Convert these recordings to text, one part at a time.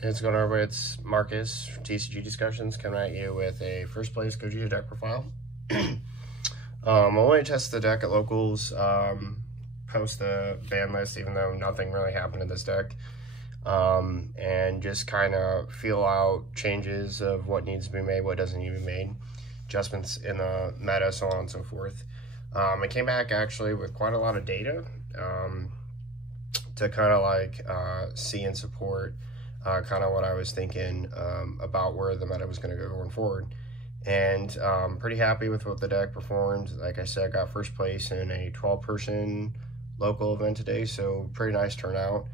It's going over. It's Marcus from TCG Discussions coming at you with a first place Gogeta deck profile. I wanted to test the deck at locals, post the ban list, even though nothing really happened in this deck, and just kind of feel out changes of what needs to be made, what doesn't need to be made, adjustments in the meta, so on and so forth. I came back actually with quite a lot of data to kind of like see and support kind of what I was thinking about where the meta was going to go going forward. And pretty happy with what the deck performed. Like I said, I got first place in a 12-person local event today, so pretty nice turnout.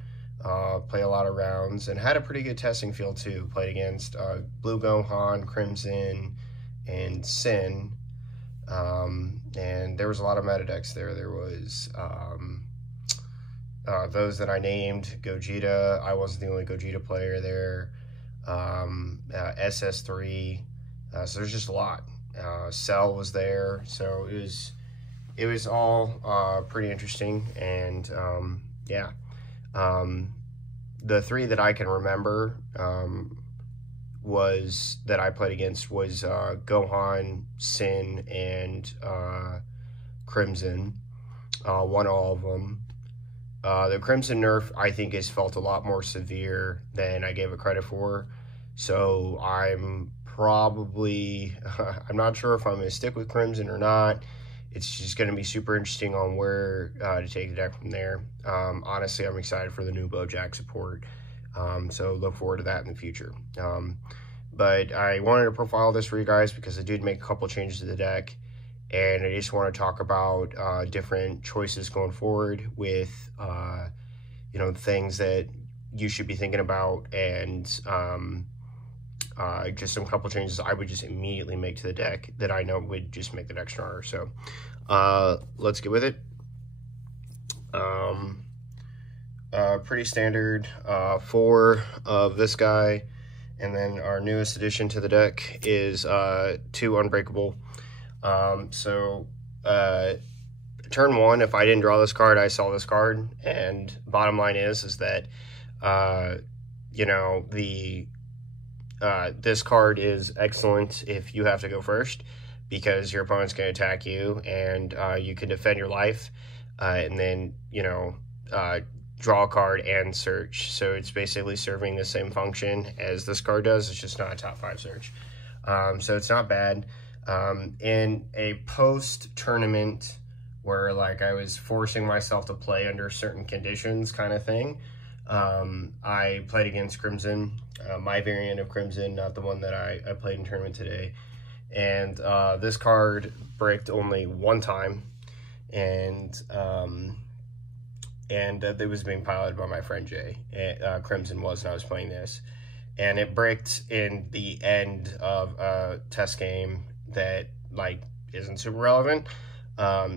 Played a lot of rounds and had a pretty good testing field too. Played against Blue Gohan, Crimson, and Sin. And there was a lot of meta decks there. There was those that I named, Gogeta. I wasn't the only Gogeta player there. Ss4. So there's just a lot. Cell was there, so it was all pretty interesting. And yeah, the three that I can remember was that I played against was Gohan, Sin, and Crimson. Won all of them. The Crimson nerf, I think, is felt a lot more severe than I gave it credit for. So I'm probably, I'm not sure if I'm going to stick with Crimson or not. It's just going to be super interesting on where to take the deck from there. Honestly, I'm excited for the new Bojack support. So look forward to that in the future. But I wanted to profile this for you guys because I did make a couple changes to the deck. And I just want to talk about different choices going forward with, you know, things that you should be thinking about, and just some couple changes I would just immediately make to the deck that I know would just make the deck stronger. So let's get with it. Pretty standard 4 of this guy, and then our newest addition to the deck is 2 Unbreakable. Turn 1, if I didn't draw this card, I saw this card, and bottom line is that, you know, this card is excellent if you have to go first, because your opponent's going to attack you, and you can defend your life, and then, you know, draw a card and search. So it's basically serving the same function as this card does. It's just not a top 5 search. So it's not bad. In a post-tournament where, like, I was forcing myself to play under certain conditions kind of thing, I played against Crimson, my variant of Crimson, not the one that I played in tournament today. And this card bricked only one time, and it was being piloted by my friend Jay. Crimson was, and I was playing this. And it bricked in the end of a test game that, like, isn't super relevant.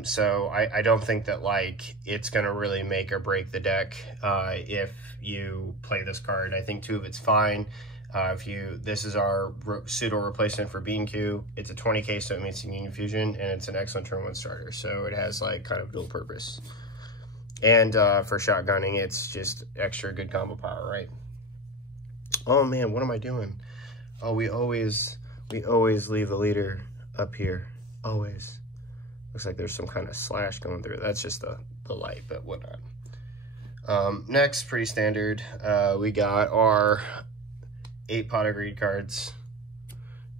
So I don't think that, like, it's going to really make or break the deck if you play this card. I think 2 of it's fine. This is our pseudo replacement for Bean Q. It's a 20k, so it means Union Fusion, and it's an excellent turn 1 starter. So it has, like, kind of dual purpose. And for shotgunning, it's just extra good combo power, right? Oh man, what am I doing? Oh, we always leave the leader up here. Always. Looks like there's some kind of slash going through it. That's just the light, but whatnot. Next, pretty standard, we got our 8 Pot of Greed cards,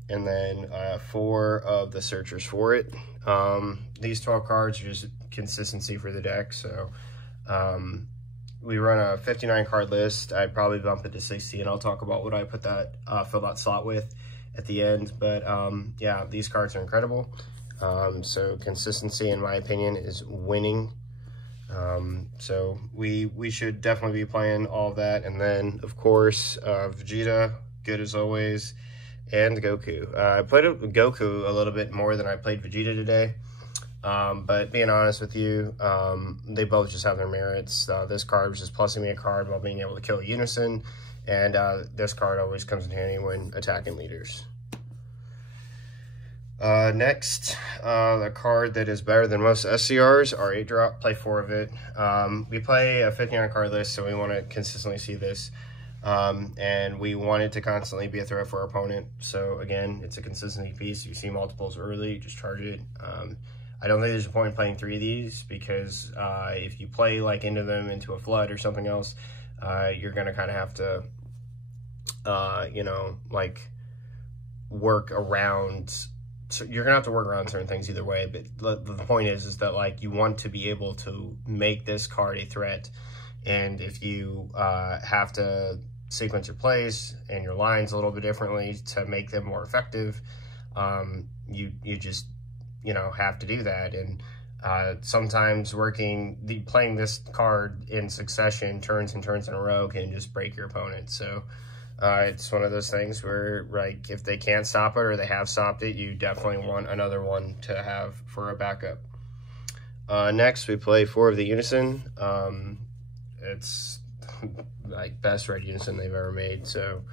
and then 4 of the searchers for it. These 12 cards are just consistency for the deck, so we run a 59 card list. I'd probably bump it to 60, and I'll talk about what I put that fill that slot with at the end. But yeah, these cards are incredible. So consistency, in my opinion, is winning. So we should definitely be playing all of that. And then, of course, Vegeta, good as always, and Goku. I played Goku a little bit more than I played Vegeta today. But being honest with you, they both just have their merits. This card was just plussing me a card while being able to kill Unison, and this card always comes in handy when attacking leaders. Next, the card that is better than most SCRs, our 8-drop, play 4 of it. We play a 59 card list, so we want to consistently see this. And we want it to constantly be a threat for our opponent. So again, it's a consistency piece. You see multiples early, just charge it. I don't think there's a point in playing 3 of these because if you play like into them into a flood or something else, you're gonna kind of have to, you know, like work around. So you're gonna have to work around certain things either way. But the point is that like you want to be able to make this card a threat, and if you have to sequence your plays and your lines a little bit differently to make them more effective, you just, you know, have to do that. And sometimes playing this card in succession, turns and turns in a row, can just break your opponent. So it's one of those things where, like, if they can't stop it or they have stopped it, you definitely want another one to have for a backup. Next, we play 4 of the Unison. It's like best red Unison they've ever made. So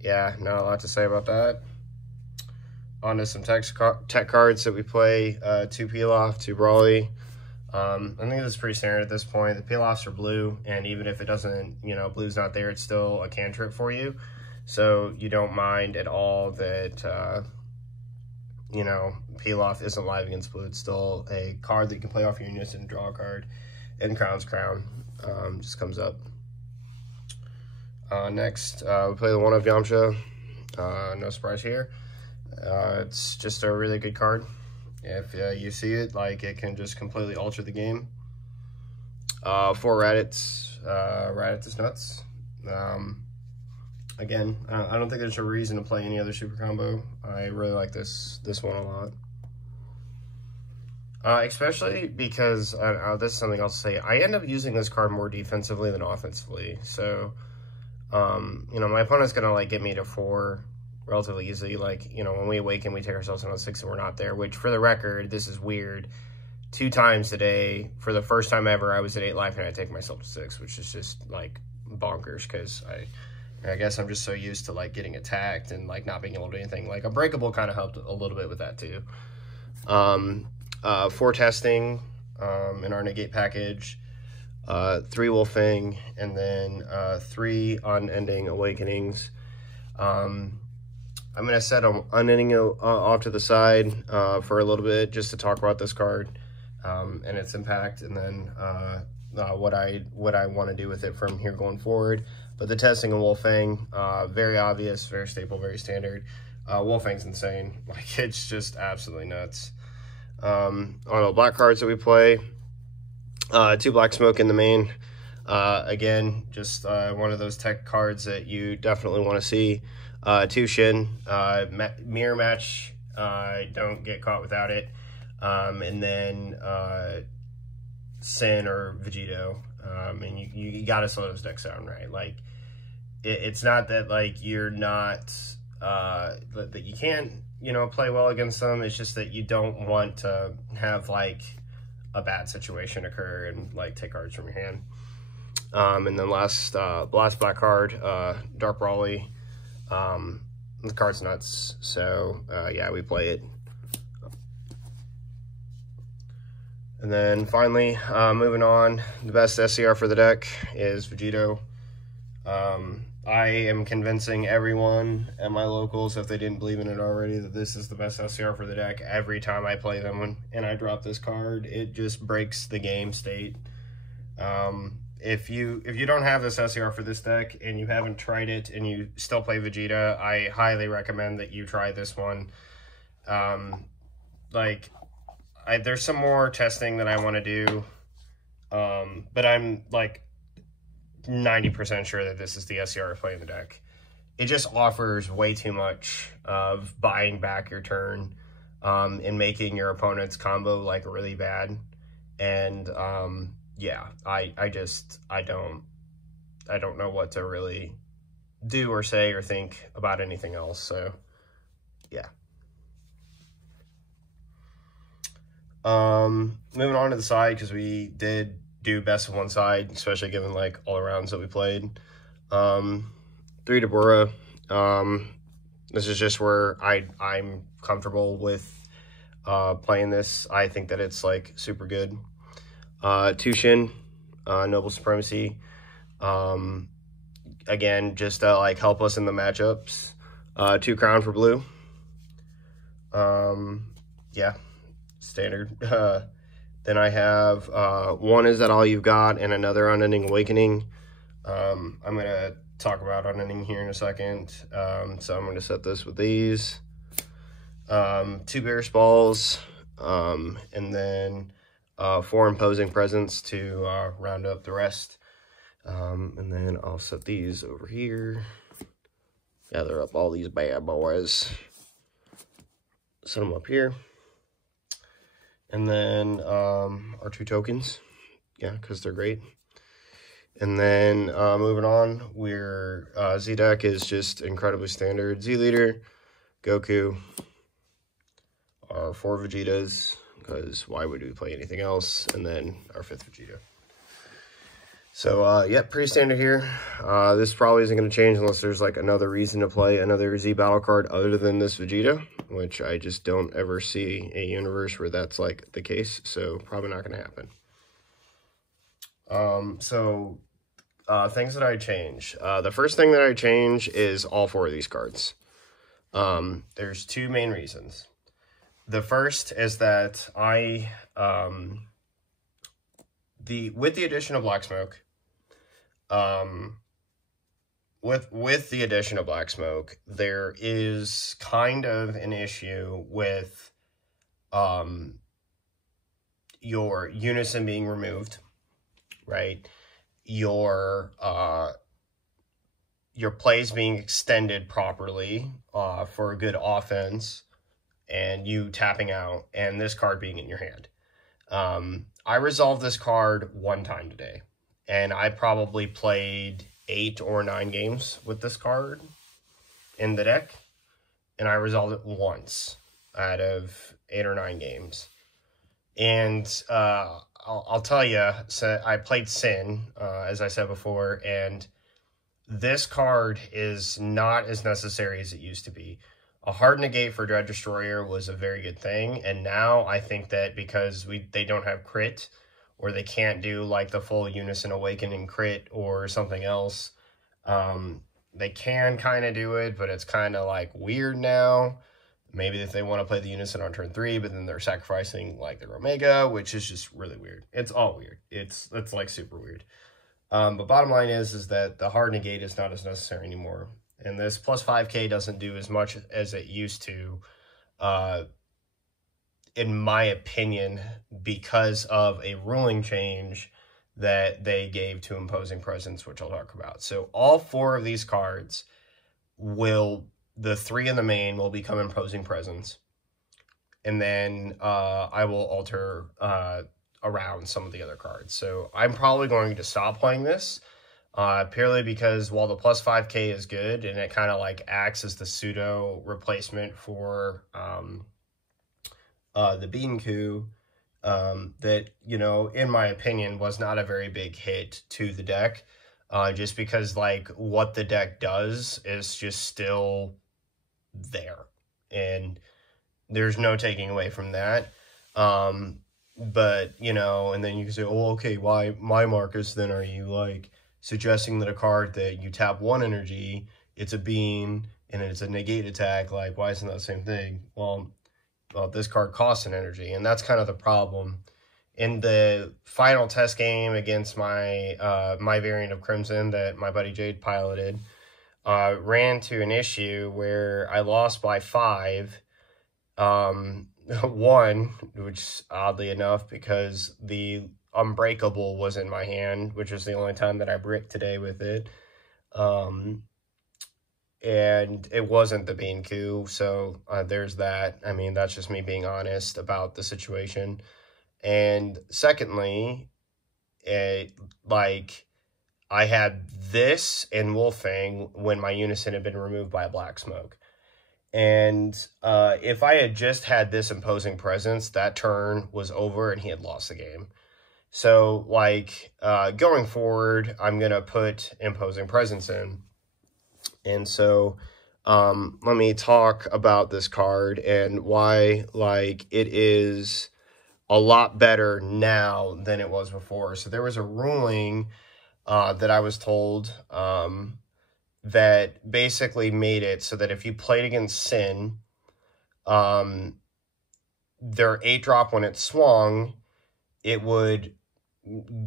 yeah, not a lot to say about that. On to some tech cards that we play. 2 Peel Off, 2 Brawly. I think that's pretty standard at this point. The Peel Offs are blue, and even if it doesn't, you know, blue's not there, it's still a cantrip for you. So you don't mind at all that, you know, Peel Off isn't live against blue. It's still a card that you can play off your Unison and draw a card. And Crown's Crown just comes up. Next, we play the 1 of Yamcha. No surprise here. It's just a really good card. If you see it, like, it can just completely alter the game. 4 Raditz. Raditz is nuts. Again, I don't think there's a reason to play any other super combo. I really like this one a lot. Especially because, this is something I'll say, I end up using this card more defensively than offensively. So, you know, my opponent's gonna, like, get me to 4 relatively easily. Like, you know, when we awaken, we take ourselves on 6 and we're not there, which, for the record, this is weird. 2 times today, for the first time ever, I was at 8 life and I take myself to 6, which is just, like, bonkers, because I guess I'm just so used to, like, getting attacked and, like, not being able to do anything. Like, Unbreakable kind of helped a little bit with that, too. 4 Testing in our negate package, 3 Wolfing, and then 3 Unending Awakenings. I'm going to set Unending off to the side for a little bit just to talk about this card and its impact, and then what I want to do with it from here going forward. But the Testing and Wolfang, very obvious, very staple, very standard. Wolfang's insane. Like, it's just absolutely nuts. On the black cards that we play, 2 Black Smoke in the main. Again, just one of those tech cards that you definitely want to see. 2 Shin, mirror match, don't get caught without it. And then Sin or Vegito, and you gotta slow those decks down, right? Like, it's not that, like, you're not, that you can't, you know, play well against them. It's just that you don't want to have, like, a bad situation occur and, like, take cards from your hand. And then last black card, Dark Brawly. The card's nuts, so yeah, we play it. And then finally, moving on, the best SCR for the deck is Vegito. I am convincing everyone at my locals, if they didn't believe in it already, that this is the best SCR for the deck. Every time I play them and I drop this card, it just breaks the game state. If you don't have this SCR for this deck and you haven't tried it and you still play Vegeta, I highly recommend that you try this one. There's some more testing that I want to do, but I'm like 90% sure that this is the SCR to play in the deck. It just offers way too much of buying back your turn and making your opponent's combo, like, really bad. And yeah, I don't know what to really do or say or think about anything else. So yeah. Moving on to the side, because we did do best of one side, especially given, like, all the rounds that we played. 3 Deborah. This is just where I'm comfortable with playing this. I think that it's, like, super good. 2 Shin, Noble Supremacy. again, just to like help us in the matchups. 2 crown for blue. Yeah, standard. Then I have 1 Is That All You've Got and another Unending Awakening. I'm going to talk about Unending here in a second. So I'm going to set this with these. 2 Beerus Balls, and then 4 Imposing Presence to round up the rest. And then I'll set these over here. Gather up all these bad boys. Set them up here. And then our 2 tokens. Yeah, because they're great. And then moving on, we're Z-Deck is just incredibly standard. Z-Leader, Goku, our 4 Vegetas, because why would we play anything else? And then our 5th Vegeta. So, yeah, pretty standard here. This probably isn't going to change unless there's, like, another reason to play another Z battle card other than this Vegeta, which I just don't ever see a universe where that's, like, the case. So, probably not going to happen. Things that I change. The first thing that I change is all 4 of these cards. There's 2 main reasons. The first is that with the addition of Black Smoke, with the addition of Black Smoke, there is kind of an issue with your unison being removed, right? Your plays being extended properly for a good offense, and you tapping out, and this card being in your hand. I resolved this card 1 time today, and I probably played 8 or 9 games with this card in the deck, and I resolved it once out of 8 or 9 games. And I'll tell you, so I played Sin, as I said before, and this card is not as necessary as it used to be. A hard negate for Dread Destroyer was a very good thing, and now I think that because they don't have crit, or they can't do like the full Unison Awakening crit or something else, they can kind of do it, but it's kind of like weird now. Maybe if they want to play the Unison on turn 3, but then they're sacrificing like their Omega, which is just really weird. It's all weird. It's like super weird. But bottom line is that the hard negate is not as necessary anymore. And this plus 5k doesn't do as much as it used to, in my opinion, because of a ruling change that they gave to Imposing Presence, which I'll talk about. So all 4 of these cards the 3 in the main will become Imposing Presence. And then I will alter around some of the other cards. So I'm probably going to stop playing this. Purely because while the plus 5k is good and it kind of like acts as the pseudo replacement for the Beanku, that, you know, in my opinion was not a very big hit to the deck, just because like what the deck does is just still there and there's no taking away from that. But, you know, and then you can say, oh, okay, why, my Marcus, then are you like suggesting that a card that you tap 1 energy, it's a bean, and it's a negate attack, like, why isn't that the same thing? Well, this card costs an energy, and that's kind of the problem. In the final test game against my my variant of Crimson that my buddy Jade piloted, ran into an issue where I lost by 5, 1, which oddly enough, because the Unbreakable was in my hand, which was the only time that I bricked today with it. And it wasn't the Beanku, so there's that. I mean, that's just me being honest about the situation. And secondly, like, I had this in Wolfang when my Unison had been removed by a Black Smoke. And if I had just had this Imposing Presence, that turn was over and he had lost the game. So, like, going forward, I'm going to put Imposing Presence in. And so, let me talk about this card and why, like, it is a lot better now than it was before. So, there was a ruling that I was told that basically made it so that if you played against Sin, their 8-drop when it swung, it would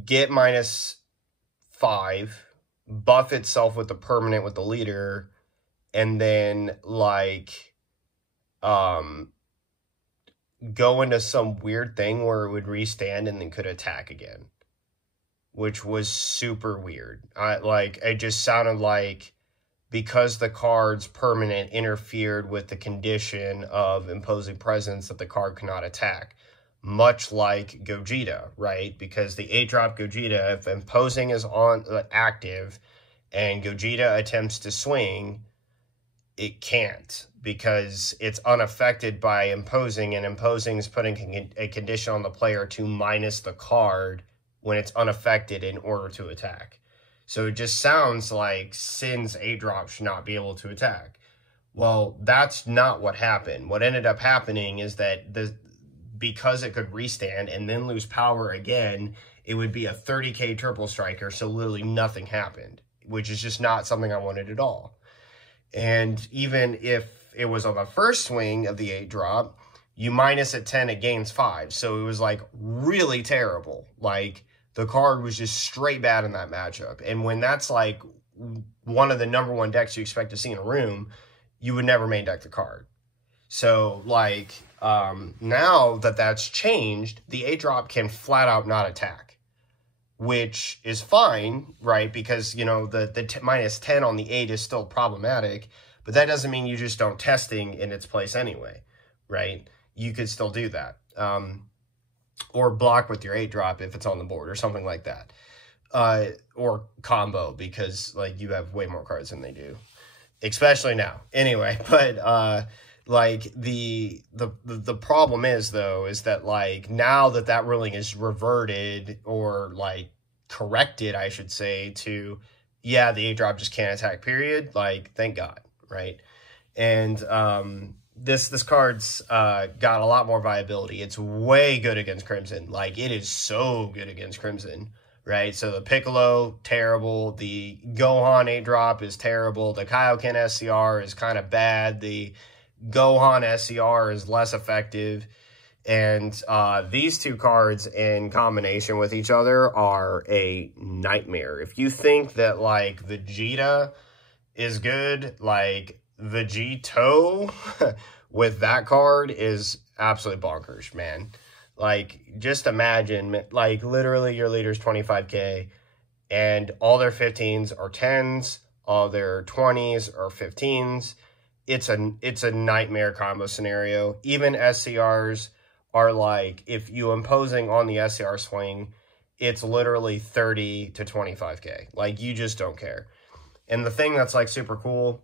get -5, buff itself with the permanent with the leader, and then like go into some weird thing where it would restand and then could attack again, which was super weird. It just sounded like, because the card's permanent interfered with the condition of imposing presence, that the card cannot attack. Much like Gogeta, right? Because the 8-drop Gogeta, if imposing is on active and Gogeta attempts to swing, it can't, because it's unaffected by imposing, and imposing is putting a condition on the player to minus the card when it's unaffected in order to attack. So it just sounds like Sin's 8-drop should not be able to attack. Well, that's not what happened. What ended up happening is that because it could restand and then lose power again, it would be a 30k triple striker, so literally nothing happened, which is just not something I wanted at all. And even if it was on the first swing of the 8-drop, you minus at 10, it gains 5. So it was like really terrible. Like, the card was just straight bad in that matchup. And when that's like one of the #1 decks you expect to see in a room, you would never main deck the card. So like now that that's changed, the 8-drop can flat out not attack, which is fine, right? Because, you know, the -10 on the 8 is still problematic, but that doesn't mean you just don't testing in its place anyway, right? You could still do that. Or block with your 8-drop if it's on the board or something like that. Or combo, because like you have way more cards than they do, especially now. Anyway, but like the problem is, though, is that like now that ruling is reverted, or like corrected, I should say, to, yeah, the 8-drop just can't attack, period. Like, thank God, right? And this card's got a lot more viability. It's way good against Crimson. Like, it is so good against Crimson, right? So the Piccolo, terrible. The Gohan 8-drop is terrible. The Kaioken SCR is kind of bad. The Gohan SCR is less effective. And these two cards in combination with each other are a nightmare. If you think that, like, Vegeta is good, like, Vegito with that card is absolutely bonkers, man. Like, just imagine, like, literally your leader's 25k, and all their 15s are 10s, all their 20s are 15s. It's a nightmare combo scenario. Even SCRs are like, if you imposing on the SCR swing, it's literally 30 to 25k. Like, you just don't care. And the thing that's, like, super cool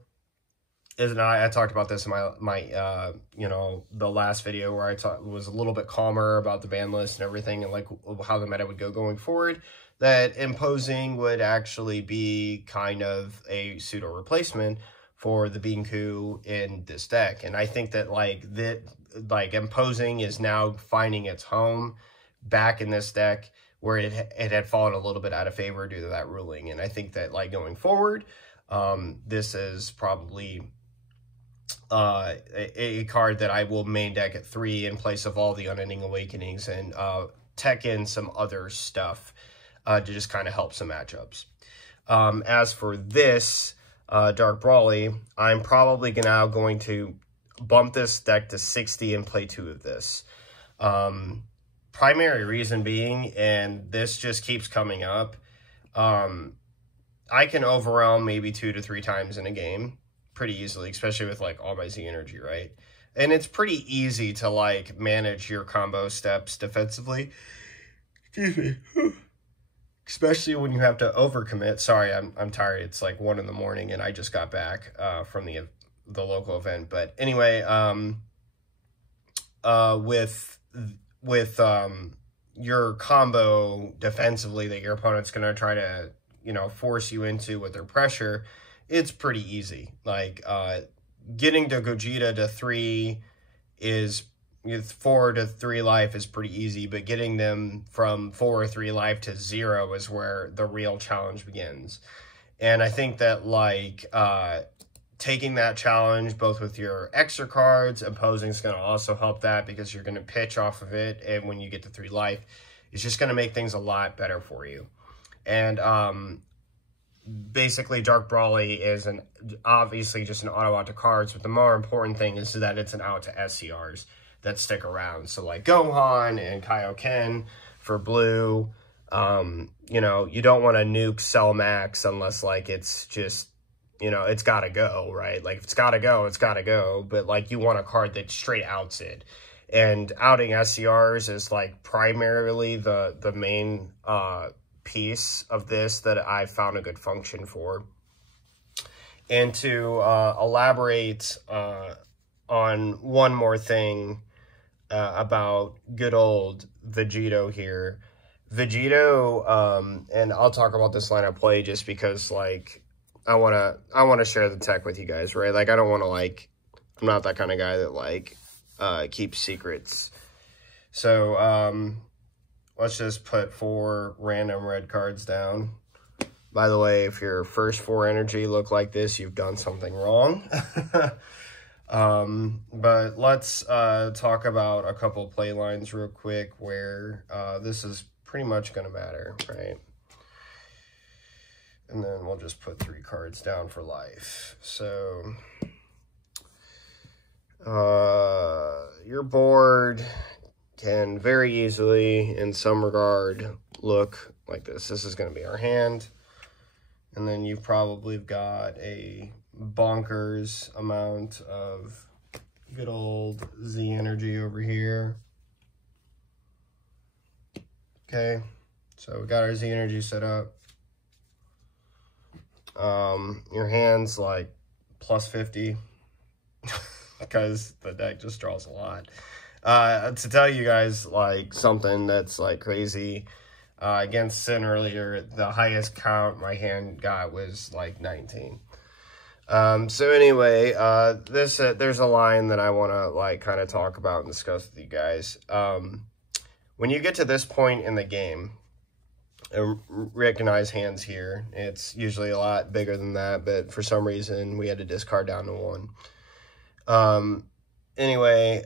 is, and I talked about this in my you know, the last video where I was a little bit calmer about the ban list and everything, and like how the meta would go going forward, that imposing would actually be kind of a pseudo replacement for the Binku in this deck. And I think that like imposing is now finding its home back in this deck, where it had fallen a little bit out of favor due to that ruling. And I think that, like, going forward, this is probably a card that I will main deck at 3 in place of all the Unending Awakenings, and tech in some other stuff to just kind of help some matchups. As for this Dark Brawly, I'm probably now going to bump this deck to 60 and play 2 of this. Primary reason being, and this just keeps coming up, I can overwhelm maybe 2 to 3 times in a game pretty easily, especially with like all my Z energy, right? And it's pretty easy to like manage your combo steps defensively. Excuse me. Especially when you have to overcommit. Sorry, I'm tired. It's like 1 in the morning and I just got back from the local event. But anyway, with your combo defensively that your opponent's going to try to, you know, force you into with their pressure, it's pretty easy. Like, getting to Gogeta to 3 is, 4 to 3 life is pretty easy, but getting them from 4 or 3 life to 0 is where the real challenge begins. And I think that, like, taking that challenge, both with your extra cards, opposing is going to also help that because you're going to pitch off of it. And when you get to 3 life, it's just going to make things a lot better for you. And basically, Dark Brawly is obviously just an auto out to cards, but the more important thing is that it's an out to SCRs that stick around. So like Gohan and Kaioken for blue. You know, you don't want to nuke Cell Max unless like it's just, you know, it's got to go, right? Like if it's got to go, it's got to go. But like you want a card that straight outs it. And outing SCRs is like primarily the main piece of this that I found a good function for. And to elaborate on one more thing about good old Vegito here. Vegito, and I'll talk about this line of play just because, like, I wanna share the tech with you guys, right? Like, I don't want to, like, I'm not that kind of guy that, like, keeps secrets. So, let's just put 4 random red cards down. By the way, if your first 4 energy look like this, you've done something wrong. But let's talk about a couple play lines real quick where this is pretty much going to matter, right? And then we'll just put 3 cards down for life. So your board can very easily, in some regard, look like this. This is going to be our hand. And then you've probably got a bonkers amount of good old Z energy over here. Okay, so we got our Z energy set up. Your hand's like plus 50 because the deck just draws a lot. To tell you guys like something that's like crazy, against Sin earlier, the highest count my hand got was like 19. So anyway, there's a line that I want to like kind of talk about and discuss with you guys. When you get to this point in the game, recognize hands here. It's usually a lot bigger than that, but for some reason we had to discard down to 1. Anyway,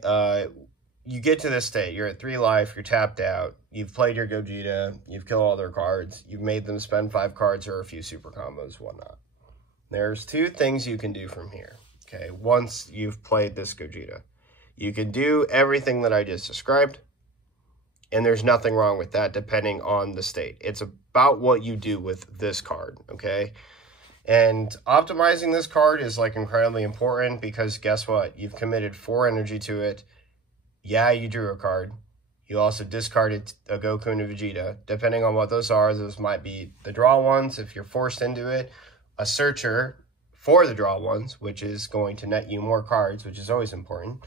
you get to this state. You're at 3 life. You're tapped out. You've played your Gogeta. You've killed all their cards. You've made them spend 5 cards or a few super combos, whatnot. There's 2 things you can do from here, okay, once you've played this Gogeta. You can do everything that I just described, and there's nothing wrong with that depending on the state. It's about what you do with this card, okay? And optimizing this card is, like, incredibly important because guess what? You've committed 4 energy to it. Yeah, you drew a card. You also discarded a Goku and a Vegeta. Depending on what those are, those might be the draw ones if you're forced into it. A searcher for the draw ones, which is going to net you more cards, which is always important.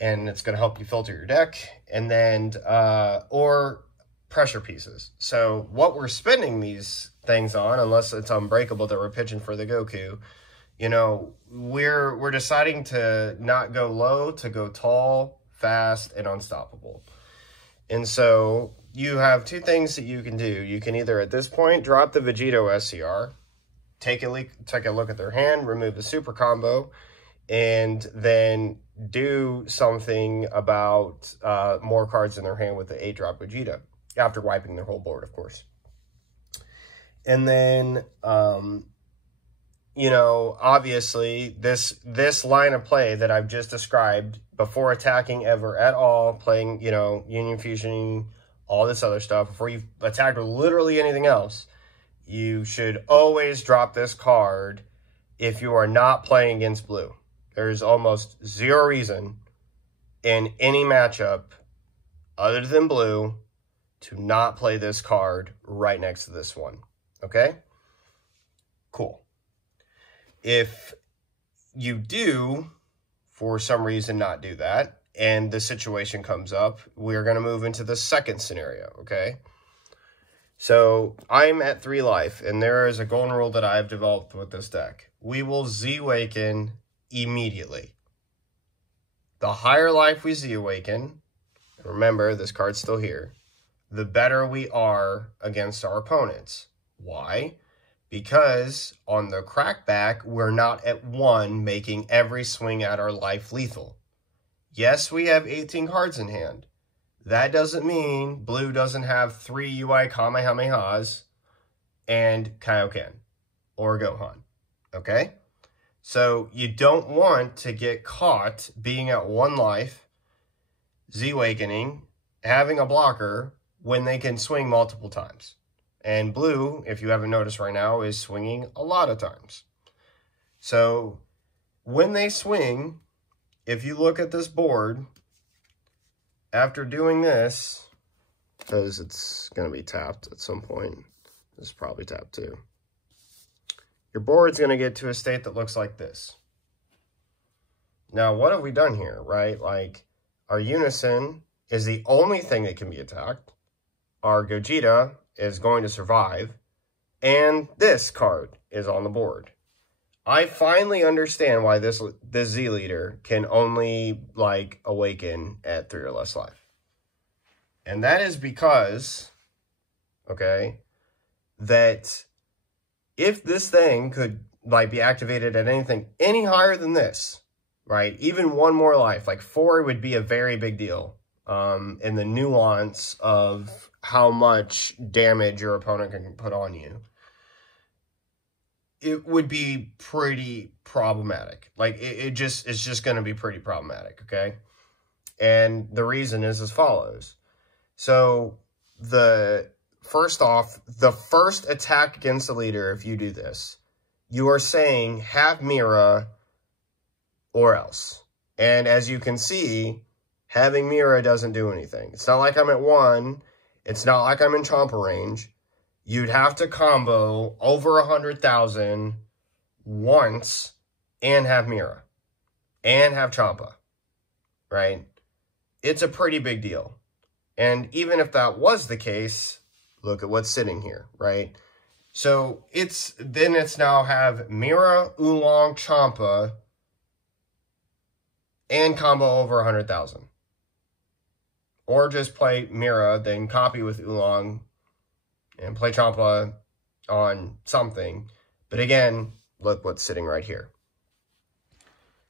And it's going to help you filter your deck. And then, or pressure pieces. So what we're spending these things on, unless it's Unbreakable that we're pitching for the Goku, you know, we're deciding to not go low, to go tall, fast, and unstoppable. And so you have 2 things that you can do. You can either, at this point, drop the Vegito SCR, take a look at their hand, remove the super combo, and then do something about more cards in their hand with the 8-drop Vegeta, after wiping their whole board, of course. And then, you know, obviously, this line of play that I've just described, before attacking ever at all, playing, you know, Union Fusioning, all this other stuff, before you've attacked with literally anything else, you should always drop this card if you are not playing against blue. There's almost 0 reason in any matchup other than blue to not play this card right next to this one. Okay? Cool. If you do, for some reason, not do that, and the situation comes up, we're going to move into the second scenario, okay? So I'm at 3 life, and there is a golden rule that I've developed with this deck. We will Z-Awaken immediately. The higher life we Z-Awaken, remember, this card's still here, the better we are against our opponents. Why? because on the crackback, we're not at 1 making every swing at our life lethal. Yes, we have 18 cards in hand. That doesn't mean blue doesn't have 3 UI Kamehamehas and Kaioken or Gohan, okay? So you don't want to get caught being at 1 life, Z-Awakening, having a blocker when they can swing multiple times. And blue, if you haven't noticed right now, is swinging a lot of times. So when they swing, if you look at this board, after doing this, because it's going to be tapped at some point, this is probably tapped too, your board's going to get to a state that looks like this. Now, what have we done here, right? Like, our Unison is the only thing that can be attacked. Our Gogeta is going to survive. And this card is on the board. I finally understand why this Z leader can only, like, awaken at 3 or less life. And that is because, okay, that if this thing could, like, be activated at anything any higher than this, right, even 1 more life, like 4 would be a very big deal in the nuance of how much damage your opponent can put on you. It would be pretty problematic. Like, it's just going to be pretty problematic, okay? And the reason is as follows. So, first off, the first attack against the leader, if you do this, you are saying, have Mira or else. And as you can see, having Mira doesn't do anything. It's not like I'm at 1. It's not like I'm in Chompa range. You'd have to combo over 100,000 once and have Mira and have Champa, right? It's a pretty big deal. And even if that was the case, look at what's sitting here, right? So it's now have Mira, Oolong, Champa, and combo over 100,000. Or just play Mira, then copy with Oolong, and play Champa on something. But again, look what's sitting right here.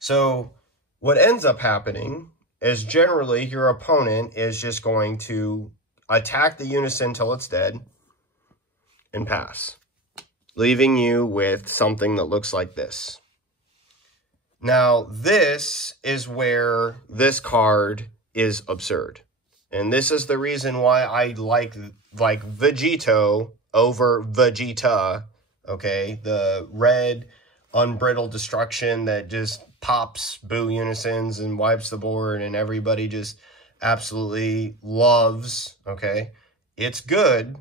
So what ends up happening is generally your opponent is just going to attack the Unison till it's dead and pass, leaving you with something that looks like this. Now, this is where this card is absurd. And this is the reason why I like Vegito over Vegeta, okay? The red unbridled destruction that just pops Boo Unisons and wipes the board and everybody just absolutely loves, okay? It's good,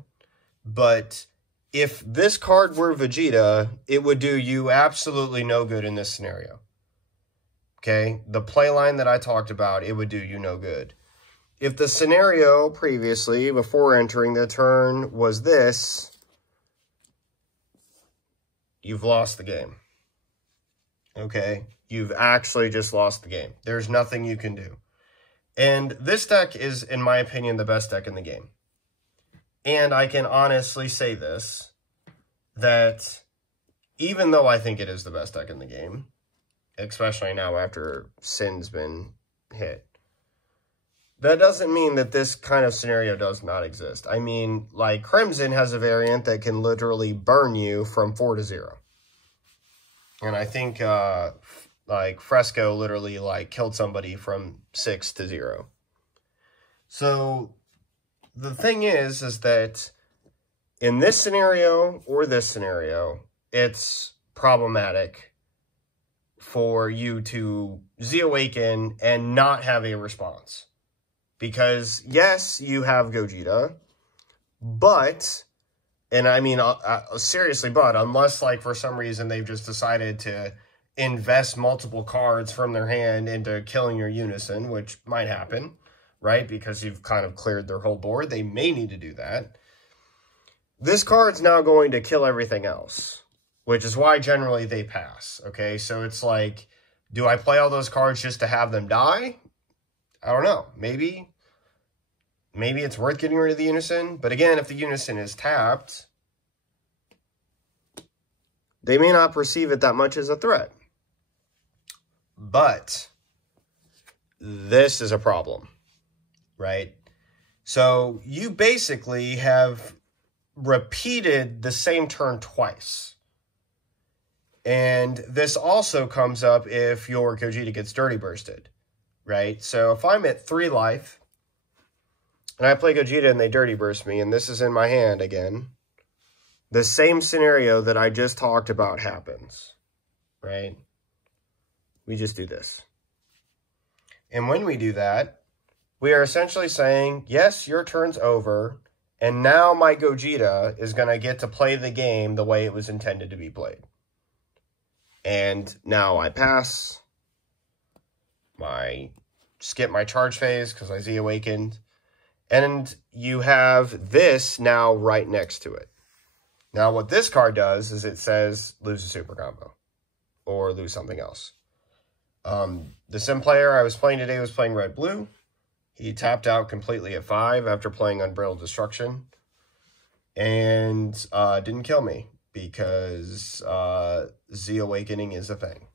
but if this card were Vegeta, it would do you absolutely no good in this scenario, okay? The playline that I talked about, it would do you no good. If the scenario previously, before entering the turn, was this, you've lost the game. Okay? You've actually just lost the game. There's nothing you can do. And this deck is, in my opinion, the best deck in the game. And I can honestly say this, that even though I think it is the best deck in the game, especially now after Sin's been hit, that doesn't mean that this kind of scenario does not exist. I mean, like, Crimson has a variant that can literally burn you from 4 to 0. And I think, like, Fresco literally, like, killed somebody from 6 to 0. So, the thing is that in this scenario or this scenario, it's problematic for you to Z-Awaken and not have a response. Because, yes, you have Gogeta, but, and I mean, seriously, but, unless, like, for some reason they've just decided to invest multiple cards from their hand into killing your Unison, which might happen, right? Because you've kind of cleared their whole board. They may need to do that. This card's now going to kill everything else, which is why generally they pass, okay? So it's like, do I play all those cards just to have them die? I don't know. Maybe it's worth getting rid of the Unison. But again, if the Unison is tapped, they may not perceive it that much as a threat. But this is a problem, right? So you basically have repeated the same turn twice. And this also comes up if your Gogeta gets dirty bursted, right? So if I'm at 3 life, and I play Gogeta and they dirty burst me, and this is in my hand again, the same scenario that I just talked about happens, right? We just do this. And when we do that, we are essentially saying, yes, your turn's over, and now my Gogeta is going to get to play the game the way it was intended to be played. And now I pass, skip my charge phase because I Z-awakened, and you have this now right next to it. Now what this card does is it says lose a super combo or lose something else. The sim player I was playing today was playing red-blue. He tapped out completely at 5 after playing Unbridled Destruction and didn't kill me, because Z-awakening is a thing.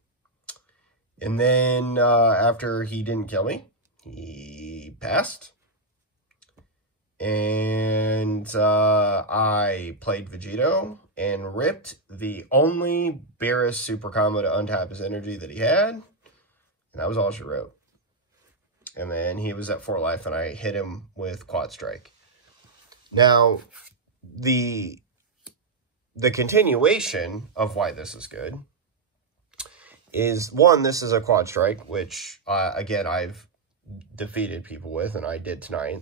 And then after he didn't kill me, he passed. And I played Vegito and ripped the only Beerus super combo to untap his energy that he had. And that was all she wrote. And then he was at 4 life and I hit him with Quad Strike. Now, the continuation of why this is good is, one, this is a Quad Strike, which, again, I've defeated people with, and I did tonight.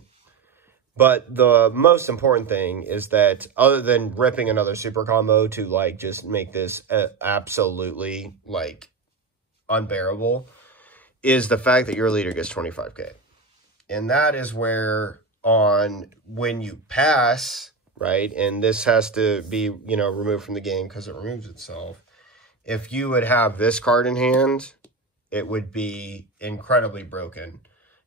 But the most important thing is that, other than ripping another super combo to, like, just make this absolutely, like, unbearable, is the fact that your leader gets 25k. And that is where, when you pass, right, and this has to be, removed from the game because it removes itself. If you would have this card in hand, it would be incredibly broken,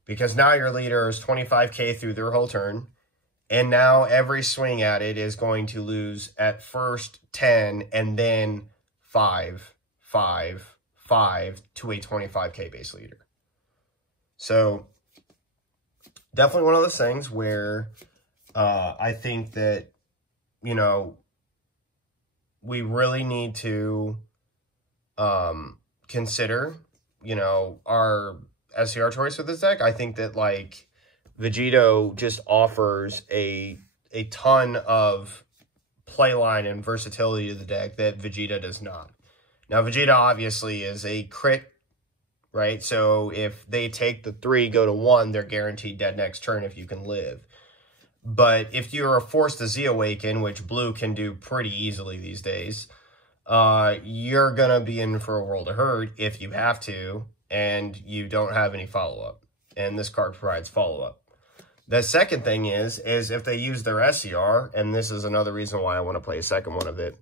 because now your leader is 25k through their whole turn, and now every swing at it is going to lose at first 10 and then 5, 5, 5 to a 25k base leader. So definitely one of those things where I think that, we really need to consider, our SCR choice with this deck. I think that, like, Vegito just offers a ton of playline and versatility to the deck that Vegeta does not. Now, Vegeta obviously is a crit, right? So if they take the 3, go to 1, they're guaranteed dead next turn if you can live. But if you're forced to Z-awaken, which blue can do pretty easily these days, you're going to be in for a world of hurt if you have to, and you don't have any follow-up. And this card provides follow-up. The second thing is if they use their SCR, and this is another reason why I want to play a second one of it,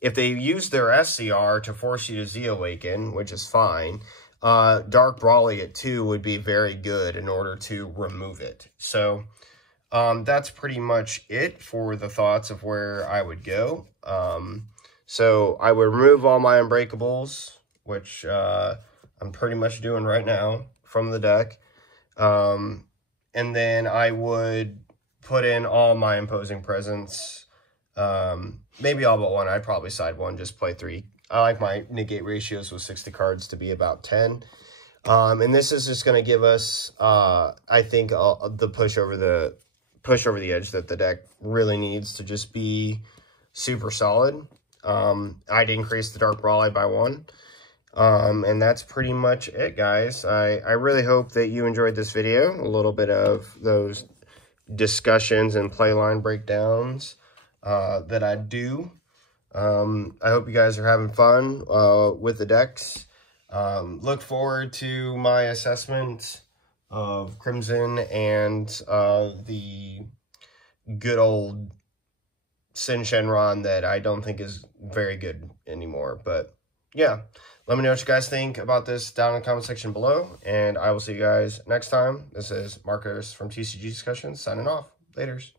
if they use their SCR to force you to Z-awaken, which is fine, Dark Brawly at 2 would be very good in order to remove it. So that's pretty much it for the thoughts of where I would go. So I would remove all my Unbreakables, which I'm pretty much doing right now from the deck. And then I would put in all my Imposing Presence. Maybe all but one. I'd probably side one, just play 3. I like my negate ratios with 60 cards to be about 10. And this is just going to give us, I think, the push over the edge that the deck really needs to just be super solid. I'd increase the Dark Brawly by 1. And that's pretty much it, guys. I really hope that you enjoyed this video. A little bit of those discussions and playline breakdowns that I do. I hope you guys are having fun with the decks. Look forward to my assessment of Crimson and the good old Sin Shenron that I don't think is very good anymore. But yeah, let me know what you guys think about this down in the comment section below, and I will see you guys next time. This is Marcus from TCG Discussions signing off. Laters.